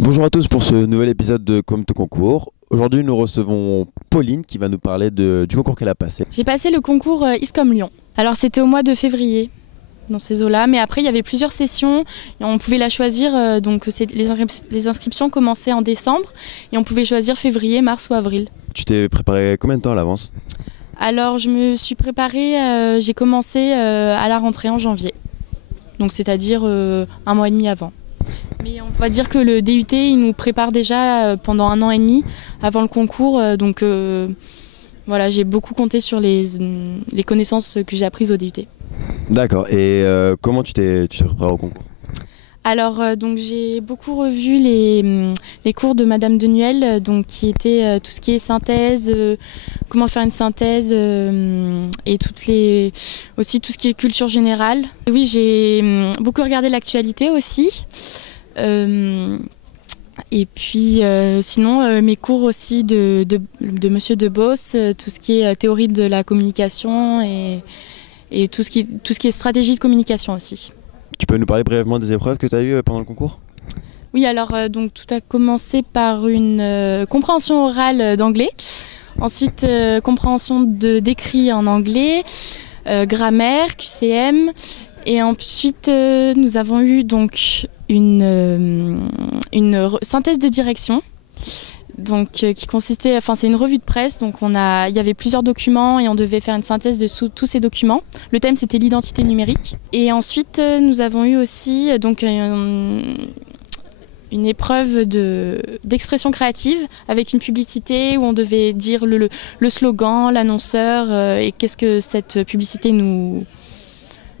Bonjour à tous pour ce nouvel épisode de Comme tout concours. Aujourd'hui, nous recevons Pauline qui va nous parler du concours qu'elle a passé. J'ai passé le concours ISCOM Lyon. Alors c'était au mois de février dans ces eaux-là, mais après il y avait plusieurs sessions et on pouvait la choisir. Les inscriptions commençaient en décembre et on pouvait choisir février, mars ou avril. Tu t'es préparé combien de temps à l'avance? Alors je me suis préparée, j'ai commencé à la rentrée en janvier, donc c'est-à-dire un mois et demi avant. Mais on va dire que le DUT il nous prépare déjà pendant un an et demi avant le concours, voilà, j'ai beaucoup compté sur les connaissances que j'ai apprises au DUT. D'accord, et comment tu t'es préparé au concours? Alors donc j'ai beaucoup revu les cours de Madame Denuel, donc qui étaient tout ce qui est synthèse, comment faire une synthèse et aussi tout ce qui est culture générale. Et oui, j'ai beaucoup regardé l'actualité aussi. Et puis sinon mes cours aussi de Monsieur Debos, tout ce qui est théorie de la communication et tout ce qui est stratégie de communication aussi. Tu peux nous parler brièvement des épreuves que tu as eues pendant le concours? Oui, alors donc tout a commencé par une compréhension orale d'anglais, ensuite compréhension d'écrit en anglais, grammaire, QCM, et ensuite nous avons eu donc une synthèse de direction. Donc, qui consistait, enfin c'est une revue de presse, donc il y avait plusieurs documents et on devait faire une synthèse de tous ces documents. Le thème c'était l'identité numérique. Et ensuite nous avons eu aussi donc une épreuve d'expression créative avec une publicité où on devait dire le slogan, l'annonceur et qu'est-ce que cette publicité nous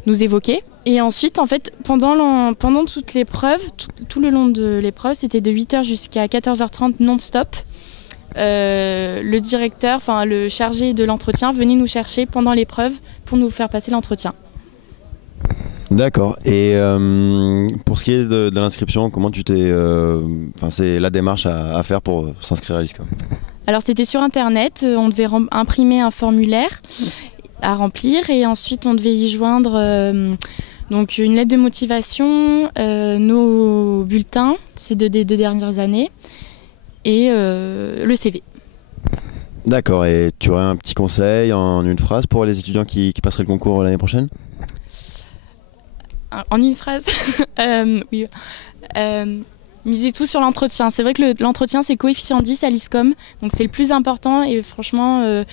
évoquait. Et ensuite, en fait, pendant toute l'épreuve, tout le long de l'épreuve, c'était de 8h jusqu'à 14h30 non-stop. Le directeur, enfin le chargé de l'entretien, venait nous chercher pendant l'épreuve pour nous faire passer l'entretien. D'accord, et pour ce qui est de l'inscription, comment tu t'es... Enfin, c'est la démarche à faire pour s'inscrire à l'ISCOM? Alors c'était sur internet, on devait imprimer un formulaire à remplir et ensuite on devait y joindre donc une lettre de motivation, nos bulletins, c'est des 2 dernières années, et le CV. D'accord, et tu aurais un petit conseil en une phrase pour les étudiants qui passeraient le concours l'année prochaine? En une phrase oui. Misez tout sur l'entretien. C'est vrai que l'entretien c'est coefficient 10 à l'ISCOM, donc c'est le plus important et franchement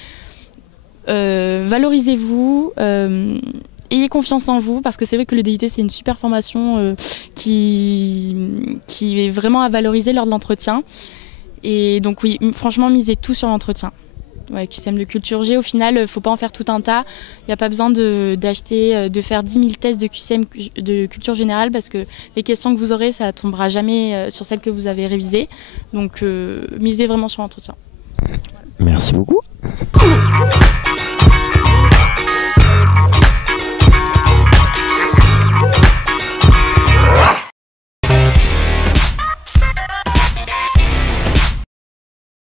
valorisez-vous, ayez confiance en vous parce que c'est vrai que le DUT c'est une super formation qui est vraiment à valoriser lors de l'entretien. Et donc oui, franchement misez tout sur l'entretien. Ouais, QCM de culture G, au final, il ne faut pas en faire tout un tas. Il n'y a pas besoin de faire 10 000 tests de QCM de culture générale parce que les questions que vous aurez, ça ne tombera jamais sur celles que vous avez révisées. Donc misez vraiment sur l'entretien. Merci beaucoup.